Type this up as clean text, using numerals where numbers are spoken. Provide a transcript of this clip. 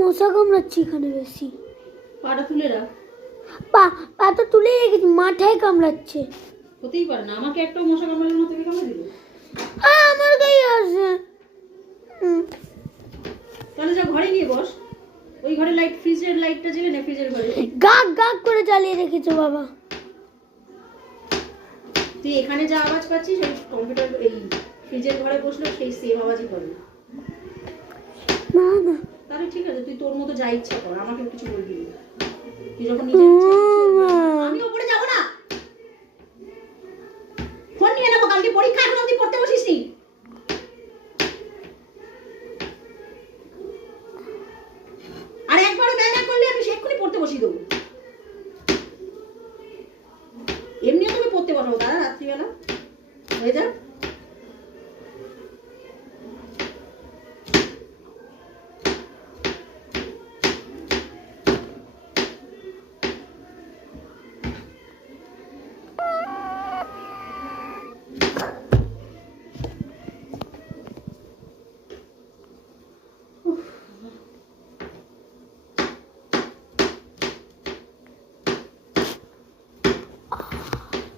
মশা কামড়াচ্ছে এখানে বেশি। পাটা তুলে রাখ। পাটা তুলে রেখেছি, মাথায় কামড়াচ্ছে। হতেই পারে না, আমাকে একটাও মশা কামড়ালো না, তুমি কামড়ে দিলে। আমার গায়ে আসে। তাহলে যা ঘরে গিয়ে বস, ওই ঘরে লাইট, ফ্রিজের লাইটটা জ্বেলে না, ফ্রিজের ঘরে গাক গাক করে জ্বালিয়ে রেখেছো বাবা। তুই এখানে যা আওয়াজ পাচ্ছিস ওই কম্পিউটার এই ফ্রিজের ঘরে বসলে সেই সেম আওয়াজই করবে। না না তাহলে ঠিক আছে, তুই তোর মতো যা ইচ্ছা কর, আমাকে কিছু বলবি না। তুই যখন নিজের ইচ্ছা আমি ওপরে যাব না, ফোন নিয়ে নেবো, কালকে পরীক্ষা, এখন অবধি পড়তে বসিস নি। আর একবারও ব্যয় না করলে আমি এক্ষুনি পড়তে বসিয়ে দেবো। এমনিও তুমি পড়তে বসাবো দাদা, রাত্রিবেলা হয়ে যাক।